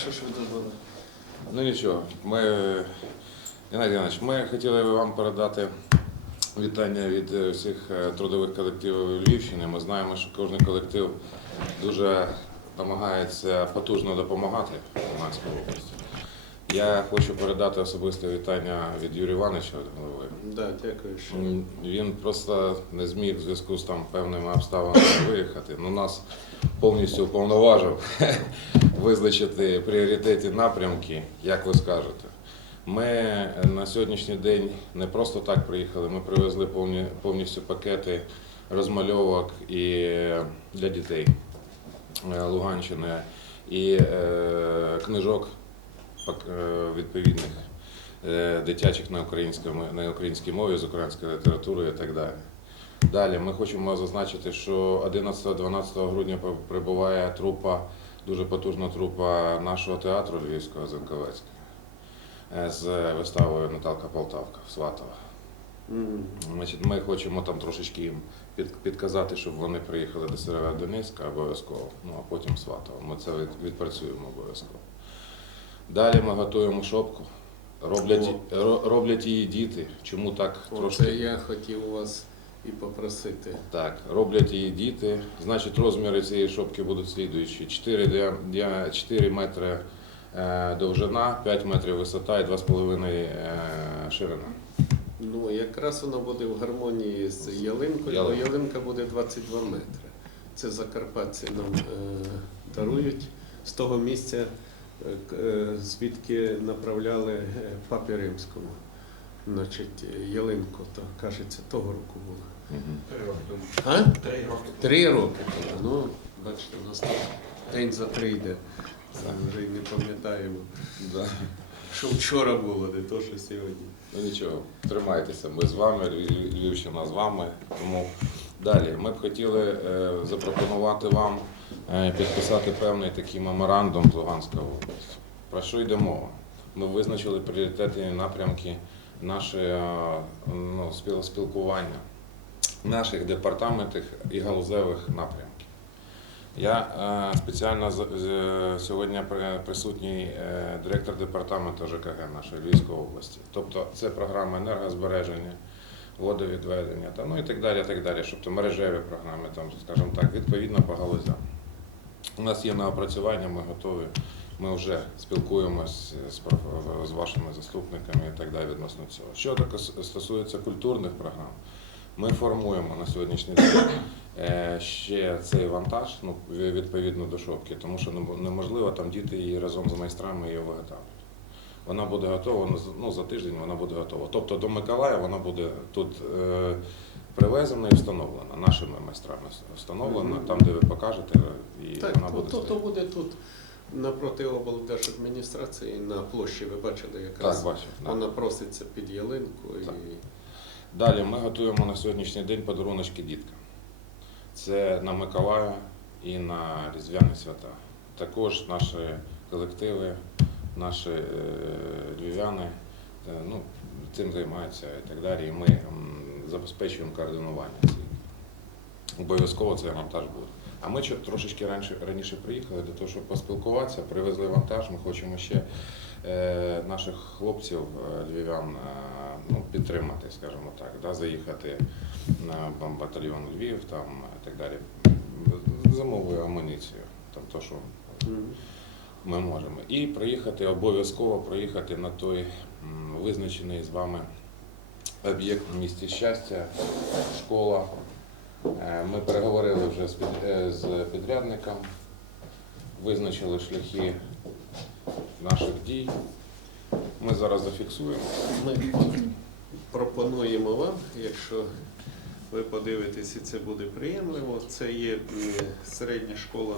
Що ж ви зробили? Ну нічого, ми, Геннадій Іванович, ми хотіли вам передати вітання від е, всіх е, трудових колективів Львівщини. Ми знаємо, що кожен колектив дуже намагається потужно допомагати Луганській області. Я хочу передати особисте вітання від Юрія Івановича. Да, дякую, що М, Він просто не зміг в зв'язку з там певними обставинами виїхати. Ну, нас повністю уповноважив визначити пріоритети напрямки, як ви скажете. Ми на сьогоднішній день не просто так приїхали, ми привезли повні, повністю пакети розмальовок і для дітей е, Луганщини і е, книжок е, відповідних е, дитячих на українському на українській мові з українською літературою і так далі. Далі ми хочемо зазначити, що 11-12 грудня прибуває трупа, дуже потужна трупа нашого театру Львівського Зенковецького е, з виставою Наталка Полтавка Сватова. Значить, ми хочемо там трошечки їм підказати, щоб вони приїхали до Северодонецька обов'язково, ну а потім Сватова. Ми це відпрацюємо обов'язково. Далі ми готуємо шопку. Роблять, ро- роблять її діти. Чому так Оце трошки? я хотів у вас і попросити. Так, роблять її діти. Значить, розміри цієї шопки будуть слідуючі: 4, діа- діа- 4 метри е, довжина, 5 метрів висота і 2,5 е, ширина. Ну, якраз воно буде в гармонії з ялинкою, бо Ялинка. ялинка буде 22 метри. Це закарпатці нам е, дарують з того місця, звідки направляли е, папі римському. Значить, е, ялинку, то кажеться, того року було. А? Три роки. Три роки тому. Ну, бачите, у нас там день за три йде. Вже й не пам'ятаємо, Да. що вчора було, не то, що сьогодні. Ну нічого, тримайтеся, ми з вами, Львівщина з вами. Тому далі ми б хотіли е, запропонувати вам е, підписати певний такий меморандум з Луганською областю. Про що йде мова? Ми визначили пріоритетні напрямки нашого ну, спілкування, наших департаментів і галузевих напрямків. Я е, спеціально сьогодні присутній е, директор департаменту ЖКГ нашої Львівської області. Тобто це програма енергозбереження, водовідведення, та, ну і так далі, так далі, щоб мережеві програми, там, скажімо так, відповідно по галузям. У нас є на опрацювання, ми готові. Ми вже спілкуємось з, вашими заступниками і так далі відносно цього. Що таке с- стосується культурних програм, ми формуємо на сьогоднішній день е, ще цей вантаж, ну, відповідно до шопки, тому що неможливо там діти її разом з майстрами її виготовлять. Вона буде готова, ну, ну, за тиждень вона буде готова. Тобто до Миколая вона буде тут привезена і встановлена, нашими майстрами встановлена, Мгм. там, де ви покажете, і Так, вона буде то, то буде тут напроти облдержадміністрації на площі, ви бачили якраз. Так, да. Вона проситься під ялинку Так. і Далі ми готуємо на сьогоднішній день подаруночки діткам. Це на Миколая і на Різдвяні свята. Також наші колективи, наші е, львів'яни е, ну, цим займаються і так далі. І ми забезпечуємо координування. Обов'язково цей вантаж буде. А ми трошечки раніше, раніше приїхали для того, щоб поспілкуватися, привезли вантаж. Ми хочемо ще е, наших хлопців, е, львів'ян, е, ну, підтримати, скажімо так, да, заїхати на бам- батальйон Львів там, і так далі. Замовою амуніцію, там то, що ми можемо. І приїхати, обов'язково проїхати на той визначений з вами об'єкт в місті щастя, школа. Е, Ми переговорили вже е, з підрядником, визначили шляхи наших дій. Ми зараз зафіксуємо. Ми пропонуємо вам, якщо ви подивитесь і це буде приємливо, це є середня школа